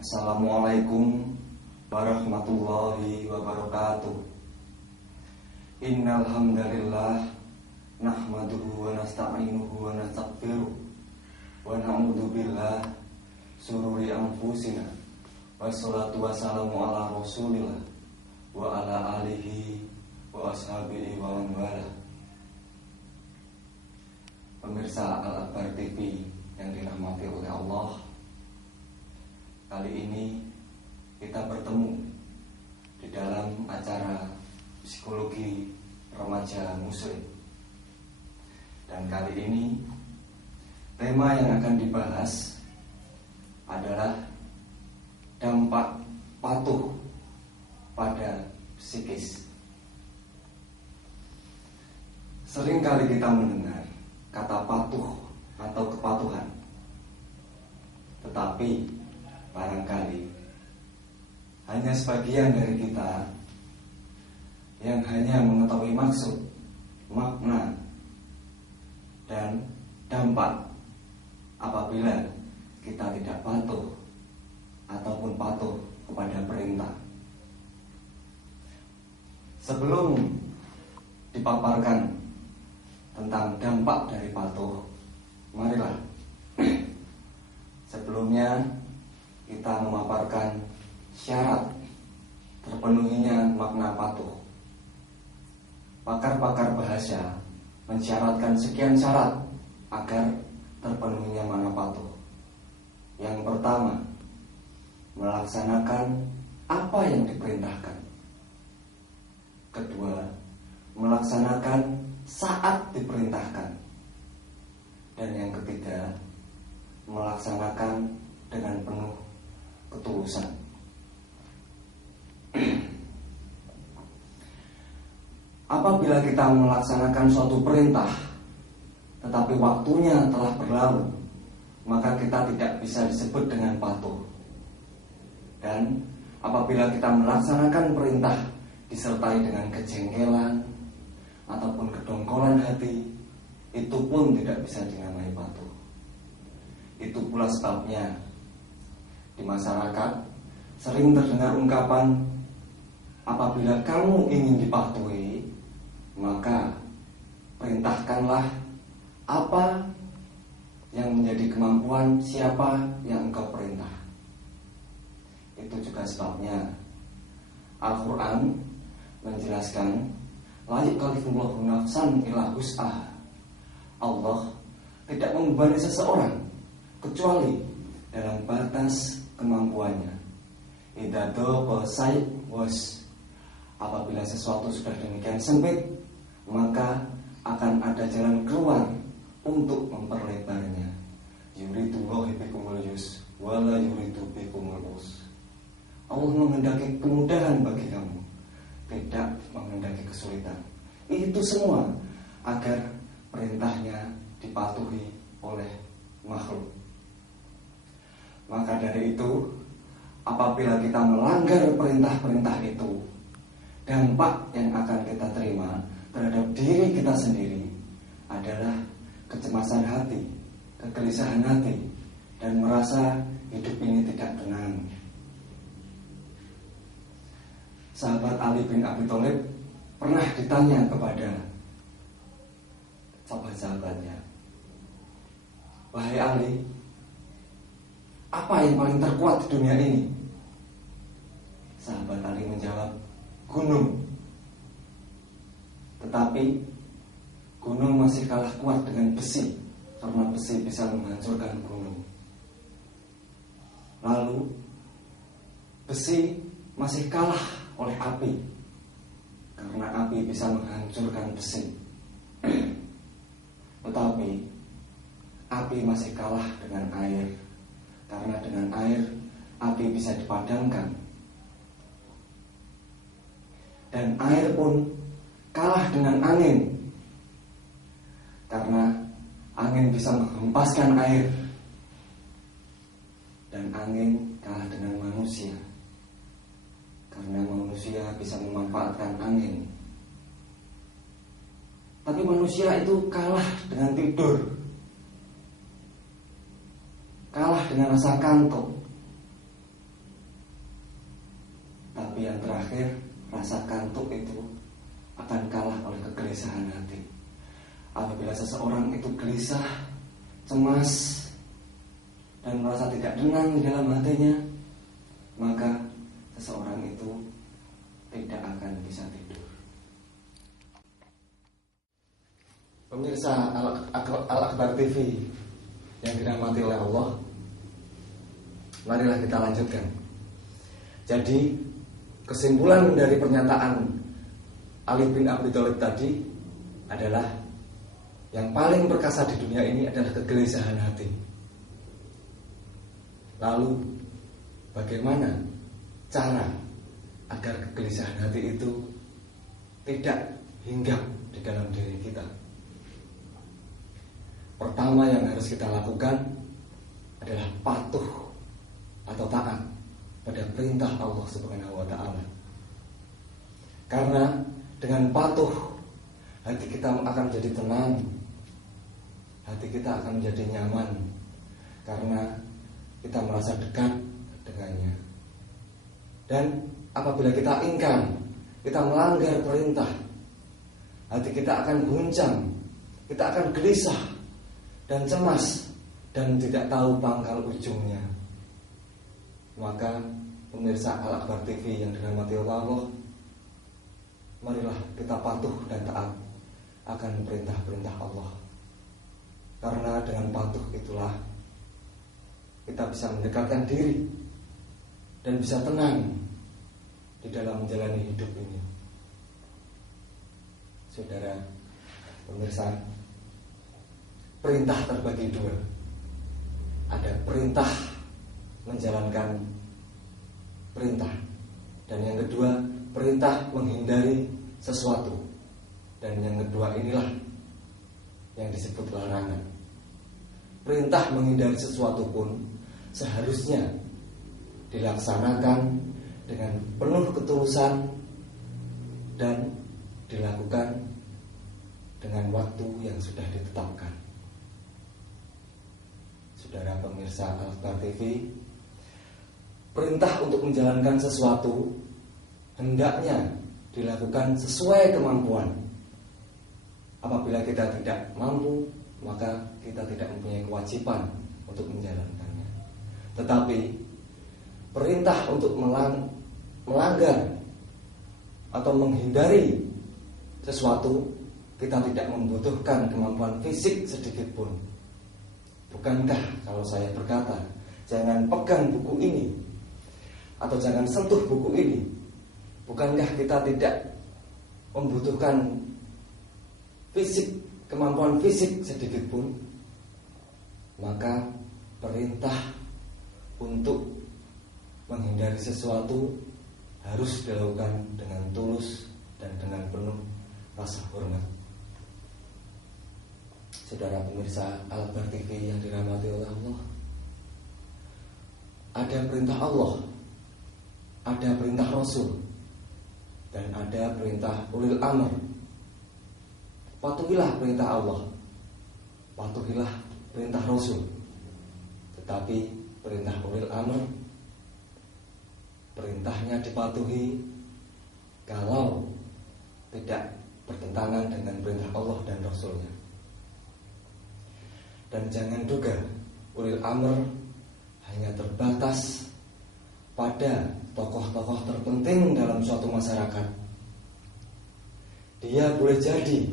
Assalamualaikum warahmatullahi wabarakatuh. Innal hamdalillah nahmaduhu wa nasta'inuhu wa nastaghfiruh wa na'udzu billah syururi anfusina wassalatu wassalamu ala rasulillah wa ala alihi wa ashabihi wa man wala. Pemirsa Al-Akbar TV yang dirahmati oleh Allah, kali ini kita bertemu di dalam acara psikologi remaja muslim. Dan kali ini tema yang akan dibahas adalah dampak patuh pada psikis. Sering kali kita mendengar kata patuh atau kepatuhan, tetapi barangkali hanya sebagian dari kita yang hanya mengetahui maksud, makna, dan dampak apabila kita tidak patuh ataupun patuh kepada perintah. Sebelum dipaparkan tentang dampak dari patuh, marilah sebelumnya kita memaparkan syarat terpenuhinya makna patuh. Pakar-pakar bahasa mensyaratkan sekian syarat agar terpenuhinya makna patuh. Yang pertama, melaksanakan apa yang diperintahkan. Kedua, melaksanakan saat diperintahkan. Dan yang ketiga, melaksanakan dengan penuh ketulusan. Apabila kita melaksanakan suatu perintah tetapi waktunya telah berlalu, maka kita tidak bisa disebut dengan patuh. Dan apabila kita melaksanakan perintah disertai dengan kejengkelan ataupun kedongkolan hati, itu pun tidak bisa dinamai patuh. Itu pula sebabnya di masyarakat sering terdengar ungkapan, apabila kamu ingin dipatuhi, maka perintahkanlah apa yang menjadi kemampuan siapa yang engkau perintah. Itu juga sebabnya Al-Quran menjelaskan, la yukallifullahu nafsan illa wus'aha. Allah tidak membebani seseorang kecuali dalam batas kemampuannya. Idza daqa sayy was. Apabila sesuatu sudah demikian sempit, maka akan ada jalan keluar untuk memperlebarnya. Yuridullahu bikumul yusra wa la yuridu bikumul usra. Allah menghendaki kemudahan bagi kamu, tidak menghendaki kesulitan. Itu semua agar perintahnya dipatuhi oleh makhluk. Maka dari itu, apabila kita melanggar perintah-perintah itu, dampak yang akan kita terima terhadap diri kita sendiri adalah kecemasan hati, kegelisahan hati, dan merasa hidup ini tidak tenang. Sahabat Ali bin Abi Thalib pernah ditanya kepada sahabat-sahabatnya, wahai Ali, apa yang paling terkuat di dunia ini? Sahabat Ali menjawab, gunung. Tetapi gunung masih kalah kuat dengan besi, karena besi bisa menghancurkan gunung. Lalu besi masih kalah oleh api, karena api bisa menghancurkan besi. Tetapi api masih kalah dengan air, karena dengan air api bisa dipadamkan. Dan air pun kalah dengan angin, karena angin bisa menghempaskan air. Dan angin kalah dengan manusia, karena manusia bisa memanfaatkan angin. Tapi manusia itu kalah dengan tidur, kalah dengan rasa kantuk, terakhir, rasa kantuk itu akan kalah oleh kegelisahan hati. Apabila seseorang itu gelisah, cemas, dan merasa tidak tenang di dalam hatinya, maka seseorang itu tidak akan bisa tidur. Pemirsa Al-Akbar TV yang dirahmati oleh Allah, marilah kita lanjutkan. Jadi kesimpulan dari pernyataan Ali bin Abi Thalib tadi adalah yang paling perkasa di dunia ini adalah kegelisahan hati. Lalu bagaimana cara agar kegelisahan hati itu tidak hinggap di dalam diri kita? Pertama yang harus kita lakukan adalah patuh atau taat pada perintah Allah Subhanahu wa Ta'ala. Karena dengan patuh, hati kita akan menjadi tenang, hati kita akan menjadi nyaman, karena kita merasa dekat dengannya. Dan apabila kita ingkar, kita melanggar perintah, hati kita akan guncang, kita akan gelisah dan cemas dan tidak tahu pangkal ujungnya. Maka pemirsa Al-Akbar TV yang dirahmati Allah, marilah kita patuh dan taat akan perintah-perintah Allah. Karena dengan patuh itulah kita bisa mendekatkan diri dan bisa tenang di dalam menjalani hidup ini. Saudara pemirsa, perintah terbagi dua. Ada perintah menjalankan perintah, dan yang kedua perintah menghindari sesuatu. Dan yang kedua inilah yang disebut larangan. Perintah menghindari sesuatu pun seharusnya dilaksanakan dengan penuh ketulusan dan dilakukan dengan waktu yang sudah ditetapkan. Saudara pemirsa Al-Akbar TV, perintah untuk menjalankan sesuatu hendaknya dilakukan sesuai kemampuan. Apabila kita tidak mampu, maka kita tidak mempunyai kewajiban untuk menjalankannya. Tetapi perintah untuk melanggar atau menghindari sesuatu, kita tidak membutuhkan kemampuan fisik sedikit pun. Bukankah kalau saya berkata, jangan pegang buku ini atau jangan sentuh buku ini, bukankah kita tidak membutuhkan fisik, kemampuan fisik sedikit pun? Maka perintah untuk menghindari sesuatu harus dilakukan dengan tulus dan dengan penuh rasa hormat. Saudara pemirsa Al-Akbar TV yang dirahmati oleh Allah, ada perintah Allah, ada perintah Rasul, dan ada perintah ulil amr. Patuhilah perintah Allah, patuhilah perintah Rasul. Tetapi perintah ulil amr, perintahnya dipatuhi kalau tidak bertentangan dengan perintah Allah dan Rasulnya. Dan jangan juga ulil amr hanya terbatas pada tokoh-tokoh terpenting dalam suatu masyarakat. Dia boleh jadi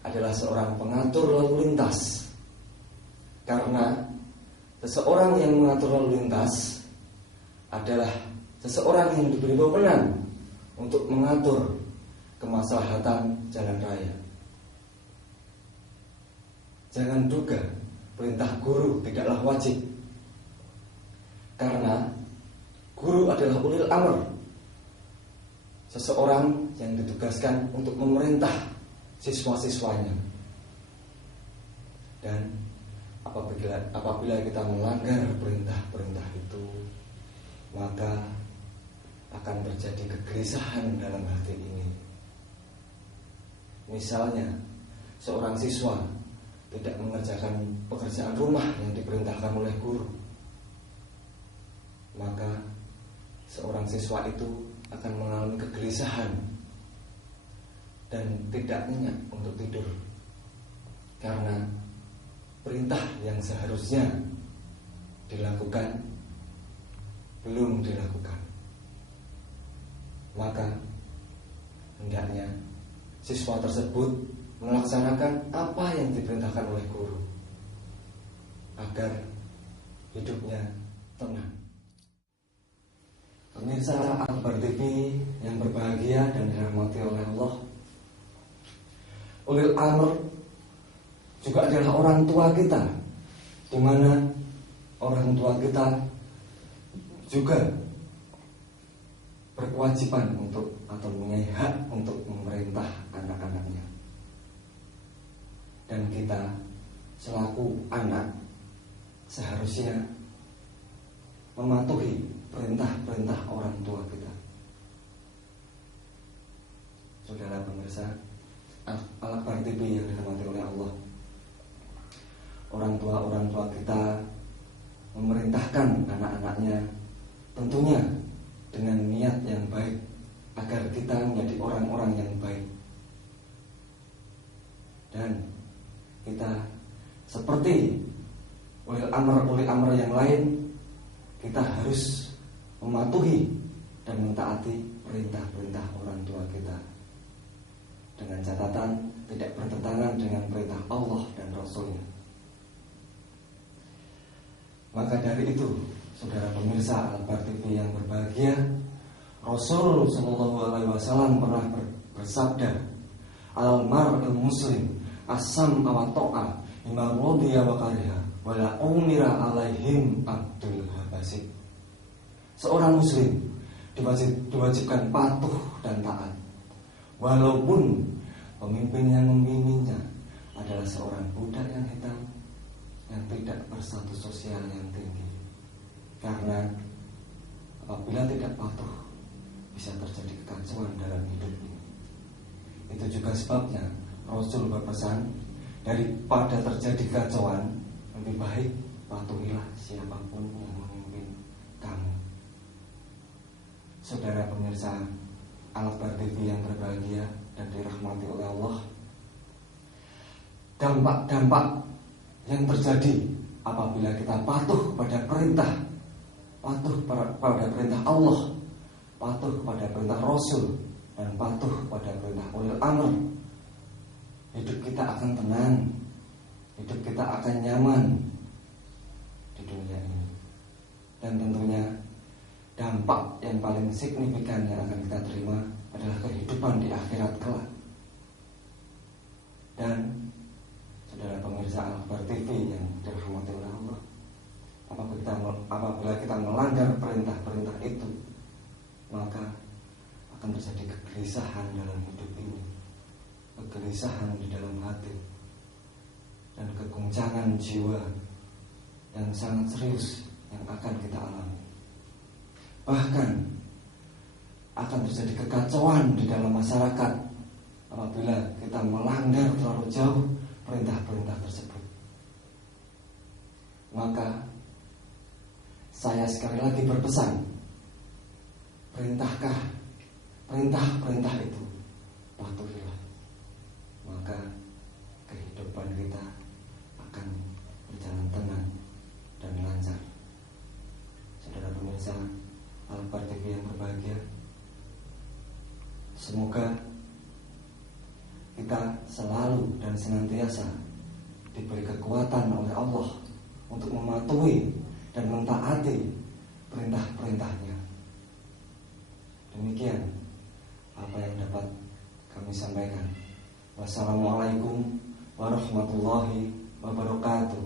adalah seorang pengatur lalu lintas, karena seseorang yang mengatur lalu lintas adalah seseorang yang diberi wewenang untuk mengatur kemaslahatan jalan raya. Jangan duga perintah guru tidaklah wajib, karena guru adalah ulil amr, seseorang yang ditugaskan untuk memerintah siswa-siswanya. Dan apabila kita melanggar perintah-perintah itu, maka akan terjadi kegelisahan dalam hati ini. Misalnya, seorang siswa tidak mengerjakan pekerjaan rumah yang diperintahkan oleh guru, maka seorang siswa itu akan mengalami kegelisahan dan tidak nyenyak untuk tidur, karena perintah yang seharusnya dilakukan belum dilakukan. Maka hendaknya siswa tersebut melaksanakan apa yang diperintahkan oleh guru agar hidupnya tenang. Pemirsa Akbar TV yang berbahagia dan dirahmati oleh Allah, ulil amr juga adalah orang tua kita, di mana orang tua kita juga berkewajiban untuk atau mempunyai hak untuk memerintah anak-anaknya. Dan kita selaku anak seharusnya mematuhi perintah-perintah orang tua kita. Saudara pemirsa Al-Akbar TV yang dirahmati oleh Allah, orang tua kita memerintahkan anak-anaknya tentunya dengan niat yang baik agar kita menjadi orang-orang yang baik. Dan kita seperti ulil amr yang lain, kita harus mematuhi dan mentaati perintah-perintah orang tua kita, dengan catatan tidak bertentangan dengan perintah Allah dan Rasulnya. Maka dari itu, saudara pemirsa Akbar TV yang berbahagia, Rasul Shallallahu Alaihi Wasallam pernah bersabda, al mar'ul muslim asam wa ta'a lima radiya wa kariha wala umira alaihim abdul habasik. Seorang muslim diwajibkan patuh dan taat, walaupun pemimpin yang memimpinnya adalah seorang budak yang hitam yang tidak berstatus sosial yang tinggi. Karena apabila tidak patuh, bisa terjadi kekacauan dalam hidup ini. Itu juga sebabnya Rasul berpesan, daripada terjadi kekacauan, lebih baik patuhilah siapapun yang memimpin kamu. Saudara pemirsa Al-Akbar TV yang berbahagia dan dirahmati oleh Allah, dampak-dampak yang terjadi apabila kita patuh pada perintah Allah, patuh pada perintah Rasul, dan patuh pada perintah ulil amr, hidup kita akan tenang, hidup kita akan nyaman di dunia ini. Dan tentunya dampak yang paling signifikan yang akan kita terima adalah kehidupan di akhirat kelak. Dan saudara pemirsa Akbar TV yang dirahmati oleh Allah, apabila kita melanggar perintah-perintah itu, maka akan terjadi kegelisahan dalam hidup ini, kegelisahan di dalam hati, dan kegoncangan jiwa yang sangat serius yang akan kita alami. Bahkan akan terjadi kekacauan di dalam masyarakat apabila kita melanggar terlalu jauh perintah-perintah tersebut. Maka saya sekali lagi berpesan, perintah-perintah itu patuhilah, maka kehidupan kita akan berjalan tenang dan lancar. Saudara pemirsa Akbar TV yang berbahagia, semoga kita selalu dan senantiasa diberi kekuatan oleh Allah untuk mematuhi dan mentaati perintah-perintahnya. Demikian apa yang dapat kami sampaikan. Wassalamualaikum warahmatullahi wabarakatuh.